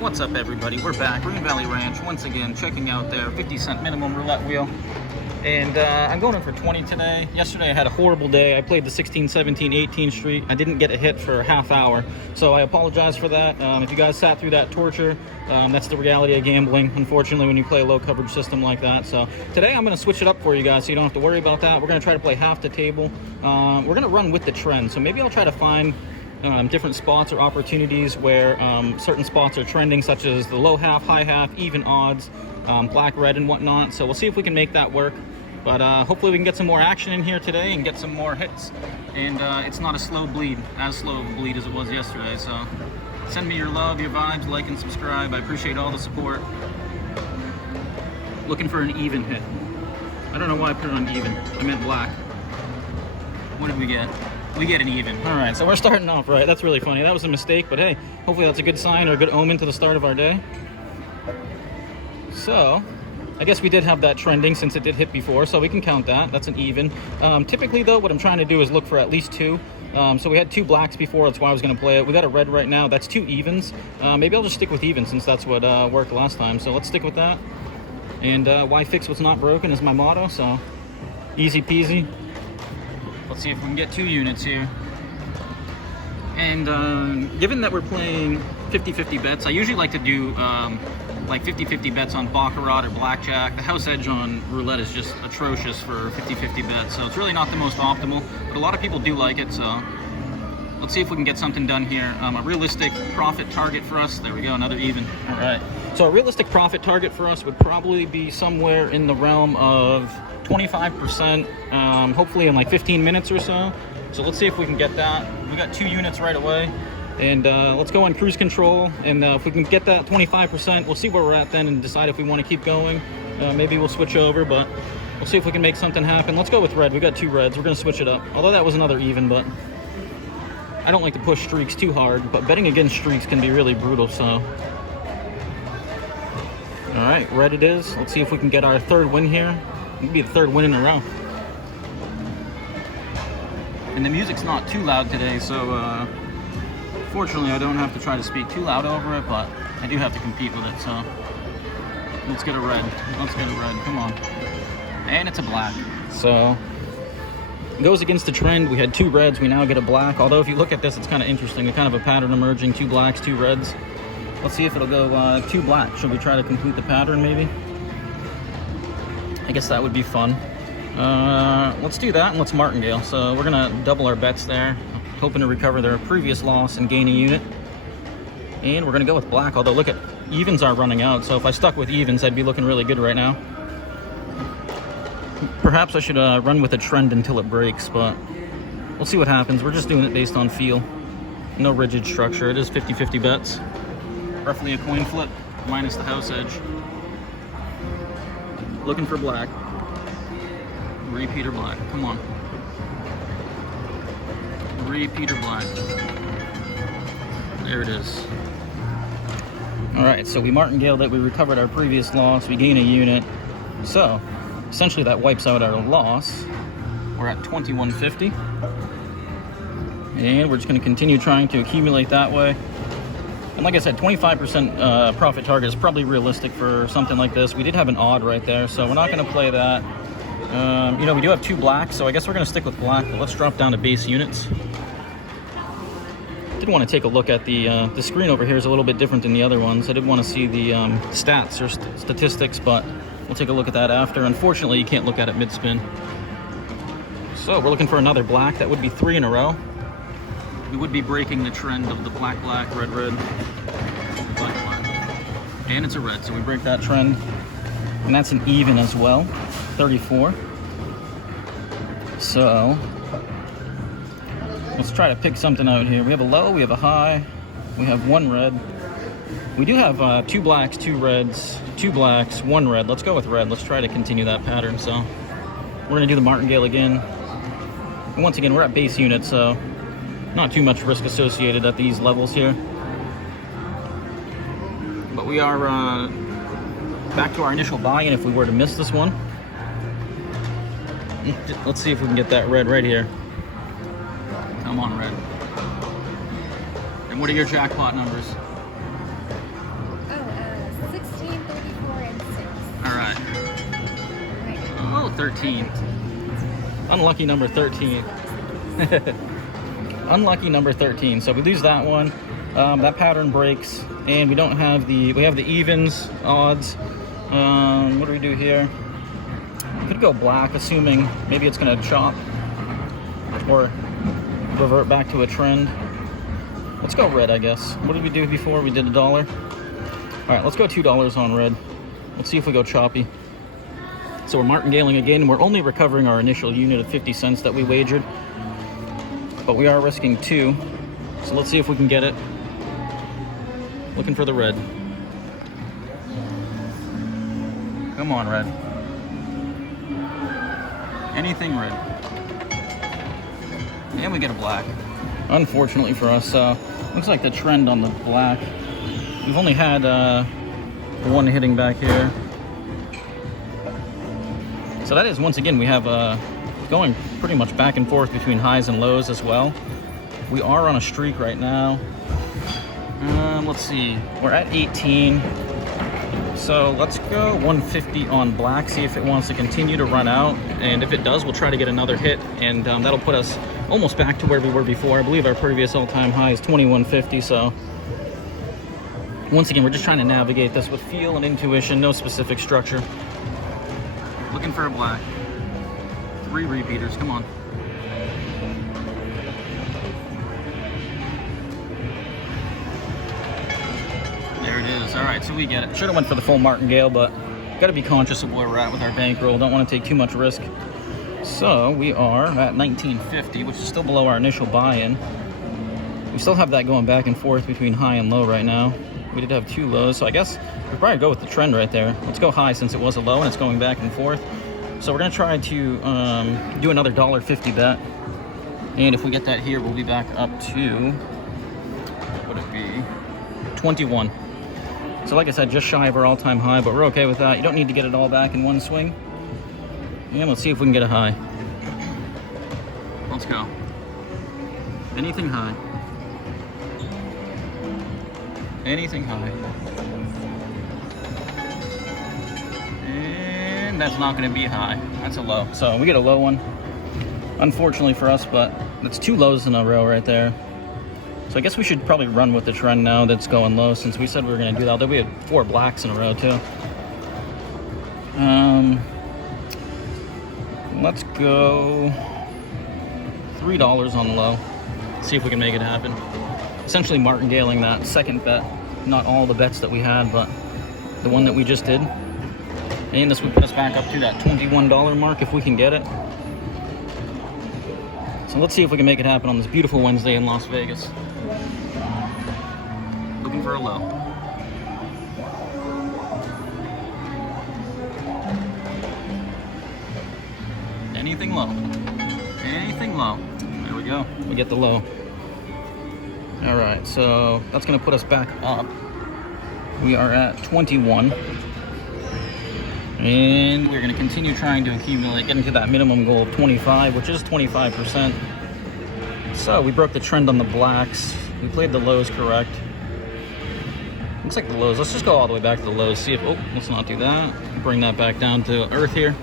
What's up, everybody? We're back, Green Valley Ranch, once again, checking out their 50-cent minimum roulette wheel. And I'm going in for 20 today. Yesterday I had a horrible day. I played the 16, 17, 18th Street. I didn't get a hit for a half hour, so I apologize for that. If you guys sat through that torture, that's the reality of gambling, unfortunately, when you play a low coverage system like that. So today I'm going to switch it up for you guys so you don't have to worry about that. We're going to try to play half the table. We're going to run with the trend, so maybe I'll try to find different spots or opportunities where certain spots are trending, such as the low half, high half, even odds, black, red, and whatnot. So we'll see if we can make that work. But hopefully we can get some more action in here today and get some more hits. And it's not a slow bleed, as slow of a bleed as it was yesterday. So send me your love, your vibes, like and subscribe. I appreciate all the support. Looking for an even hit. I don't know why I put it on even. I meant black. What did we get? We get an even. All right, so we're starting off right. That's really funny. That was a mistake, but hey, hopefully that's a good sign or a good omen to the start of our day. So I guess we did have that trending since it did hit before, so we can count that. That's an even. Typically, though, what I'm trying to do is look for at least two. So we had two blacks before. That's why I was going to play it. We got a red right now. That's two evens. Maybe I'll just stick with even since that's what worked last time. So let's stick with that. And why fix what's not broken is my motto, so easy peasy. Let's see if we can get two units here. And given that we're playing 50-50 bets, I usually like to do like 50-50 bets on Baccarat or Blackjack. The house edge on Roulette is just atrocious for 50-50 bets, so it's really not the most optimal, but a lot of people do like it, so let's see if we can get something done here. A realistic profit target for us, there we go, another even. All right, so a realistic profit target for us would probably be somewhere in the realm of 25%, hopefully in like 15 minutes or so. So let's see if we can get that. We got two units right away. And let's go on cruise control, and if we can get that 25%, we'll see where we're at then and decide if we want to keep going. Maybe we'll switch over, but we'll see if we can make something happen. Let's go with red. We got two reds. We're going to switch it up. Although that was another even, but I don't like to push streaks too hard, but betting against streaks can be really brutal, so. All right, red it is. Let's see if we can get our third win here. It'll be the third win in a row. And the music's not too loud today, so fortunately, I don't have to try to speak too loud over it, but I do have to compete with it, so let's get a red. Let's get a red. Come on. And it's a black. So it goes against the trend. We had two reds. We now get a black. Although if you look at this, it's kind of interesting. It's kind of a pattern emerging. Two blacks, two reds. Let's see if it'll go two black. Should we try to complete the pattern, maybe? I guess that would be fun. Let's do that, and let's Martingale. So we're going to double our bets there, hoping to recover their previous loss and gain a unit. And we're going to go with black, although look at, evens are running out, so if I stuck with evens, I'd be looking really good right now. Perhaps I should run with a trend until it breaks, but we'll see what happens. We're just doing it based on feel. No rigid structure. It is 50-50 bets. Roughly a coin flip, minus the house edge. Looking for black. Repeater black. Come on. Repeater black. There it is. All right, so we martingaled it. We recovered our previous loss. We gain a unit. So essentially that wipes out our loss. We're at 2150. And we're just going to continue trying to accumulate that way. And like I said, 25% profit target is probably realistic for something like this. We did have an odd right there, so we're not going to play that. You know, we do have two blacks, so I guess we're going to stick with black, but let's drop down to base units. Did want to take a look at the screen over here is a little bit different than the other ones. I did want to see the stats or statistics, but we'll take a look at that after. Unfortunately, you can't look at it mid-spin. So we're looking for another black. That would be three in a row. We would be breaking the trend of the black, black, red, red, black, black. And it's a red, so we break that trend. And that's an even as well, 34. So let's try to pick something out here. We have a low, we have a high, we have one red. We do have two blacks, two reds, two blacks, one red. Let's go with red. Let's try to continue that pattern. So we're going to do the martingale again. And once again, we're at base unit, so not too much risk associated at these levels here. But we are back to our initial buy-in if we were to miss this one. Let's see if we can get that red right here. Come on, red. And what are your jackpot numbers? Oh, 13. Unlucky number 13. Unlucky number 13. So we lose that one. That pattern breaks, and we don't have we have the evens, odds. What do we do here? Could go black, assuming maybe it's gonna chop or revert back to a trend. Let's go red, I guess. What did we do before? We did $1. All right, let's go $2 on red. Let's see if we go choppy. So we're martingaling again. We're only recovering our initial unit of 50 cents that we wagered, but we are risking 2. So let's see if we can get it. Looking for the red. Come on, red. Anything red. And we get a black. Unfortunately for us, looks like the trend on the black. We've only had one hitting back here. So that is, once again, we have going pretty much back and forth between highs and lows as well. We are on a streak right now. Let's see, we're at 18. So let's go 150 on black, see if it wants to continue to run out. And if it does, we'll try to get another hit, and that'll put us almost back to where we were before. I believe our previous all-time high is 2150. So once again, we're just trying to navigate this with feel and intuition, no specific structure. Looking for a black. 3 repeaters, come on. There it is. All right, so we get it. Should have went for the full martingale, but got to be conscious of where we're at with our bankroll. Don't want to take too much risk. So we are at 1950, which is still below our initial buy-in. We still have that going back and forth between high and low right now. We did have 2 lows, so I guess we'll probably go with the trend right there. Let's go high since it was a low and it's going back and forth. So we're going to try to do another $1.50 bet. And if we get that here, we'll be back up to, what would it be? 21. So like I said, just shy of our all-time high, but we're okay with that. You don't need to get it all back in one swing. And let's see if we can get a high. Let's go. Anything high. Anything high. And that's not going to be high. That's a low. So we get a low one. Unfortunately for us, but that's 2 lows in a row right there. So I guess we should probably run with the trend now that's going low, since we said we were going to do that. Although we had 4 blacks in a row too. Let's go $3 on the low. See if we can make it happen. Essentially martingaling that second bet. Not all the bets that we had, but the one that we just did. And this would put us back up to that $21 mark if we can get it. So let's see if we can make it happen on this beautiful Wednesday in Las Vegas. Looking for a low. Anything low. Anything low. There we go. We get the low. All right, so that's going to put us back up. We are at 21. And we're going to continue trying to accumulate, getting to that minimum goal of 25, which is 25%. So we broke the trend on the blacks. We played the lows correct. Looks like the lows. Let's just go all the way back to the lows. See if, oh, let's not do that. Bring that back down to earth here.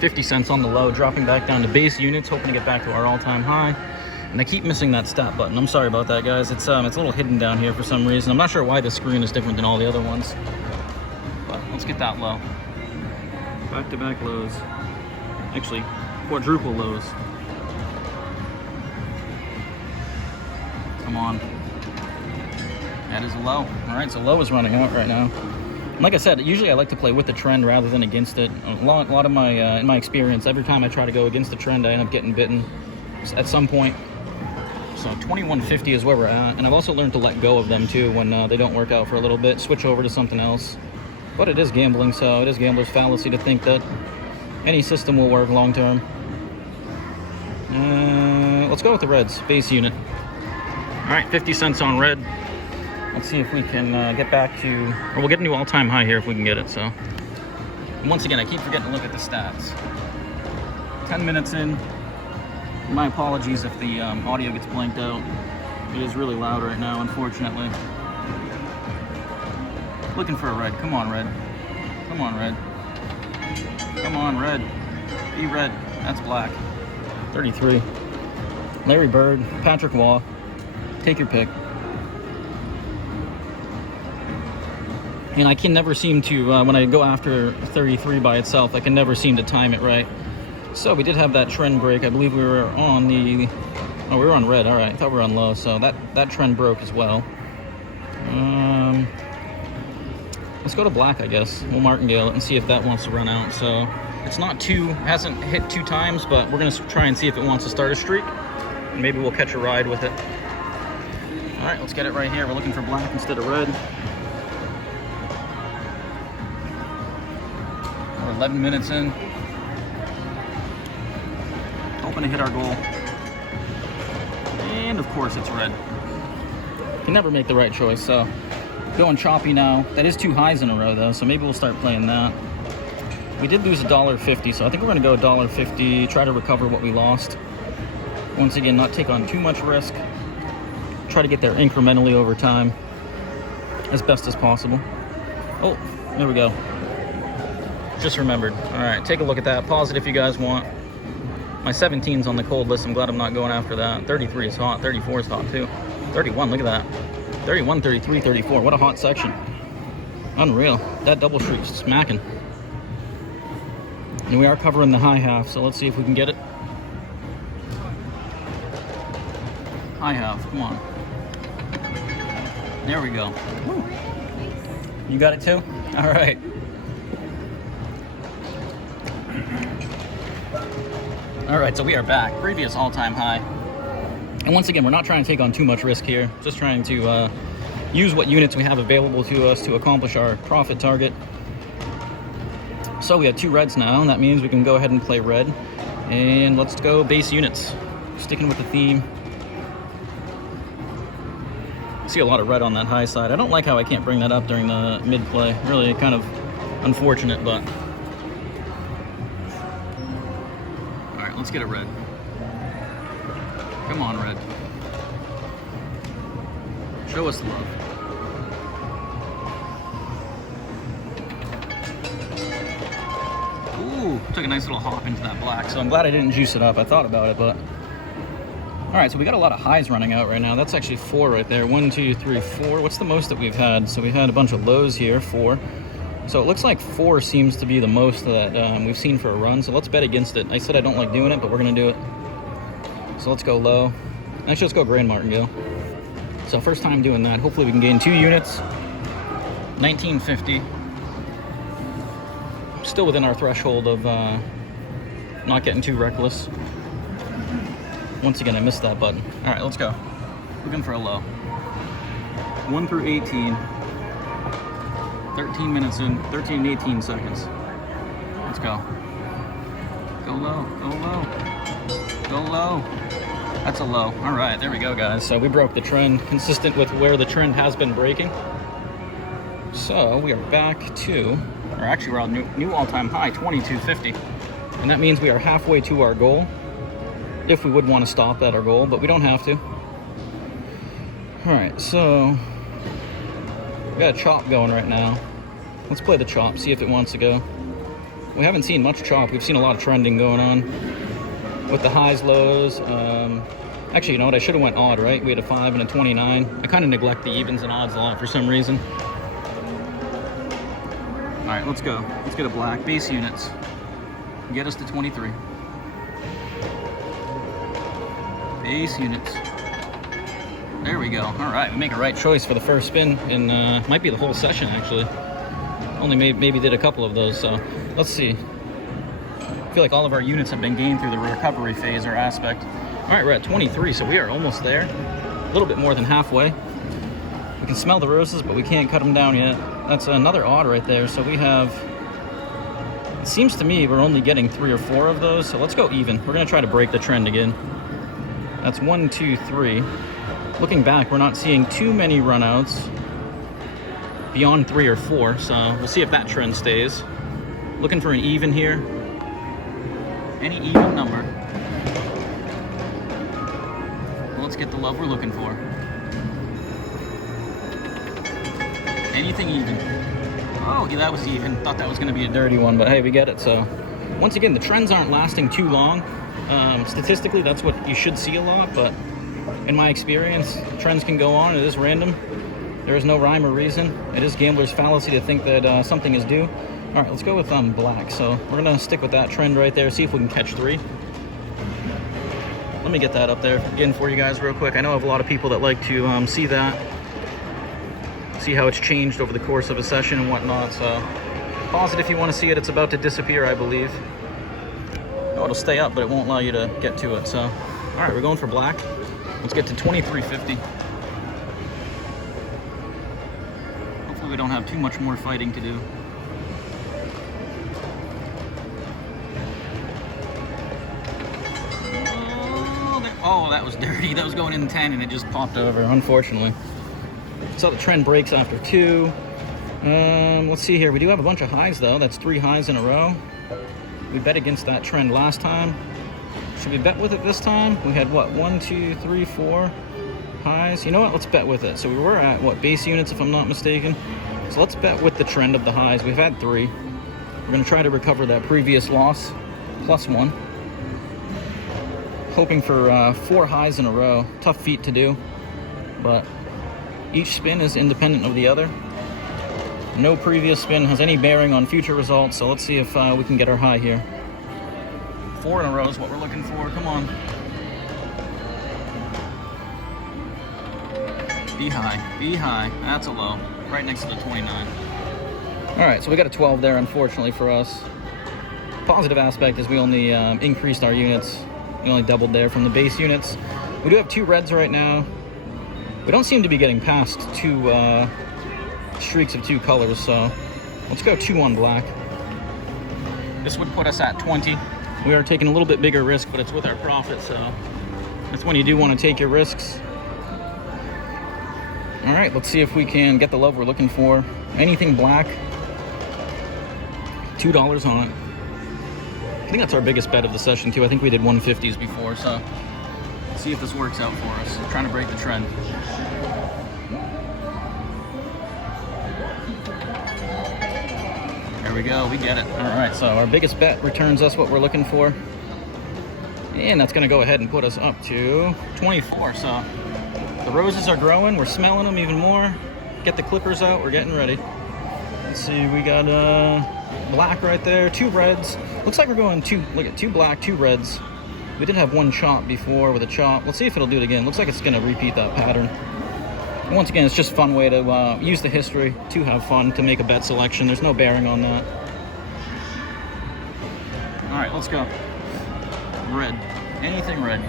50 cents on the low, dropping back down to base units, hoping to get back to our all-time high. And I keep missing that stat button. I'm sorry about that, guys. It's a little hidden down here for some reason. I'm not sure why the screen is different than all the other ones. But let's get that low. Back-to-back lows. Actually, quadruple lows. Come on. That is a low. All right, so low is running out right now. Like I said, usually I like to play with the trend rather than against it. A lot of my, in my experience, every time I try to go against the trend, I end up getting bitten at some point. So 2150 is where we're at, and I've also learned to let go of them too when they don't work out for a little bit. Switch over to something else. But it is gambling, so it is gambler's fallacy to think that any system will work long term. Let's go with the reds, base unit. All right, 50 cents on red. Let's see if we can get back to, or we'll get a new all-time high here if we can get it. So, and once again, I keep forgetting to look at the stats. 10 minutes in. My apologies if the audio gets blanked out. It is really loud right now, unfortunately. Looking for a red. Come on, red. Come on, red. Come on, red. Be red. That's black. 33. Larry Bird, Patrick Waugh. Take your pick. And I can never seem to, when I go after 33 by itself, I can never seem to time it right. So we did have that trend break. I believe we were on the, oh, we were on red. All right, I thought we were on low. So that trend broke as well. Let's go to black, I guess. We'll martingale it and see if that wants to run out. So it's not too, hasn't hit 2 times, but we're gonna try and see if it wants to start a streak. And maybe we'll catch a ride with it. All right, let's get it right here. We're looking for black instead of red. We're 11 minutes in. Hoping to hit our goal. And of course it's red. Can never make the right choice, so going choppy now. That is 2 highs in a row though, so maybe we'll start playing that. We did lose $1.50, so I think we're gonna go $1.50, try to recover what we lost. Once again, not take on too much risk. Try to get there incrementally over time as best as possible. Oh, there we go. Just remembered. All right, take a look at that. Pause it if you guys want. My 17's on the cold list. I'm glad I'm not going after that. 33 is hot. 34 is hot too. 31, look at that. 31, 33, 34. What a hot section. Unreal. That double streak's smacking. And we are covering the high half, so let's see if we can get it. High half, come on. There we go. Woo. You got it too? All right. All right, so we are back. Previous all-time high. And once again, we're not trying to take on too much risk here. Just trying to use what units we have available to us to accomplish our profit target. So we have 2 reds now, and that means we can go ahead and play red. And let's go base units. Sticking with the theme. See a lot of red on that high side. I don't like how I can't bring that up during the mid play. Really kind of unfortunate, but all right, let's get it red. Come on, red. Show us the love. Ooh, took a nice little hop into that black, so I'm glad I didn't juice it up. I thought about it, but all right, so we got a lot of highs running out right now. That's actually 4 right there. 1, 2, 3, 4. What's the most that we've had? So we've had a bunch of lows here, 4. So it looks like 4 seems to be the most that we've seen for a run. So let's bet against it. I said I don't like doing it, but we're gonna do it. So let's go low. Let's just go grand martingale. So first time doing that. Hopefully we can gain 2 units. 1950. Still within our threshold of not getting too reckless. Once again, I missed that button. All right, let's go. Looking for a low. 1 through 18. 13 minutes in, 13 and 18 seconds. Let's go. Go low, go low, go low. That's a low. All right, there we go, guys. So we broke the trend, consistent with where the trend has been breaking. So we are back to, or actually we're on new all-time high, 2250. And that means we are halfway to our goal. If we would want to stop at our goal, but we don't have to. All right, so we got a chop going right now. Let's play the chop, see if it wants to go. We haven't seen much chop. We've seen a lot of trending going on with the highs, lows. Actually, you know what? I should have went odd, right? We had a 5 and a 29. I kind of neglect the evens and odds a lot for some reason. All right, let's go. Let's get a black. Base units. Get us to 23. Base units. There we go. All right, we make a right choice for the first spin, and might be the whole session actually. Only maybe did a couple of those, so let's see. I feel like all of our units have been gained through the recovery phase or aspect. All right, we're at 23, so we are almost there. A little bit more than halfway. We can smell the roses, but we can't cut them down yet. That's another odd right there. So we have, it seems to me we're only getting 3 or 4 of those, so let's go even. We're gonna try to break the trend again. That's 1, 2, 3. Looking back, we're not seeing too many runouts beyond 3 or 4, so we'll see if that trend stays. Looking for an even here. Any even number. Let's get the love we're looking for. Anything even. Oh, yeah, that was even. Thought that was going to be a dirty one, but hey, we get it. So once again, the trends aren't lasting too long. Statistically, that's what you should see a lot, but in my experience, trends can go on. It is random. There is no rhyme or reason. It is gambler's fallacy to think that something is due. All right, let's go with black. So we're going to stick with that trend right there, see if we can catch 3. Let me get that up there again for you guys real quick. I know I have a lot of people that like to see that. See how it's changed over the course of a session and whatnot. So pause it if you want to see it. It's about to disappear, I believe. Oh, it'll stay up, but it won't allow you to get to it. So, all right, we're going for black. Let's get to 23.50. Hopefully we don't have too much more fighting to do. Oh, that was dirty. That was going in 10 and it just popped over, unfortunately. So the trend breaks after 2. Let's see here. We do have a bunch of highs, though. That's 3 highs in a row. We bet against that trend last time. Should we bet with it this time? We had, what, 1, 2, 3, 4 highs? You know what? Let's bet with it. So we were at, what, base units, if I'm not mistaken? So let's bet with the trend of the highs. We've had 3. We're going to try to recover that previous loss, +1. Hoping for 4 highs in a row. Tough feat to do, but each spin is independent of the other. No previous spin has any bearing on future results, so let's see if we can get our high here. 4 in a row is what we're looking for. Come on. Be high. Be high. That's a low. Right next to the 29. All right, so we got a 12 there, unfortunately for us. Positive aspect is we only increased our units. We only doubled there from the base units. We do have 2 reds right now. We don't seem to be getting past 2 streaks of 2 colors, so let's go 2 on black. This would put us at 20. We are taking a little bit bigger risk, but it's with our profit, so that's when you do want to take your risks. All right, let's see if we can get the love we're looking for. Anything black, $2 on it. I think that's our biggest bet of the session too. I think we did 150s before, so let's see if this works out for us. We're trying to break the trend. There we go, we get it. All right, so our biggest bet returns us what we're looking for. And that's gonna go ahead and put us up to 24. So the roses are growing, we're smelling them even more. Get the clippers out, we're getting ready. Let's see, we got black right there, 2 reds. Looks like we're going 2, look at 2 black, 2 reds. We did have 1 chop before with a chop. Let's see if it'll do it again. Looks like it's gonna repeat that pattern. And once again, it's just a fun way to use the history to have fun, to make a bet selection. There's no bearing on that. All right, let's go. Red, anything red.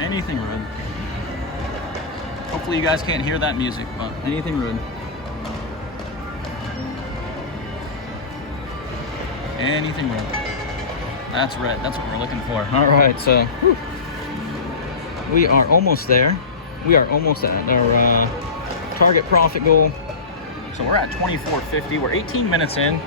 Anything red. Hopefully you guys can't hear that music, but anything red. Anything red. That's red. That's what we're looking for. All right, so whew, we are almost there. We are almost at our target profit goal. So we're at 24.50. We're 18 minutes in.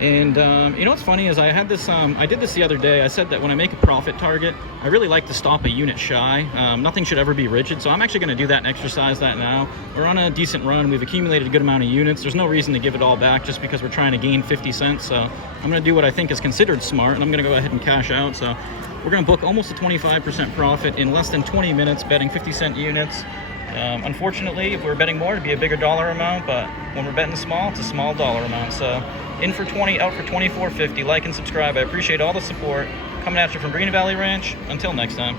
And you know what's funny is I had this, I did this the other day. I said that when I make a profit target, I really like to stop a unit shy. Nothing should ever be rigid, so I'm actually going to do that and exercise that now. We're on a decent run. We've accumulated a good amount of units. There's no reason to give it all back just because we're trying to gain 50 cents. So I'm going to do what I think is considered smart, and I'm going to go ahead and cash out. So we're going to book almost a 25% profit in less than 20 minutes, betting 50-cent units. Unfortunately, if we were betting more, it'd be a bigger dollar amount, but when we're betting small, it's a small dollar amount. So in for 20, out for 24.50. Like and subscribe. I appreciate all the support. Coming at you from Green Valley Ranch. Until next time.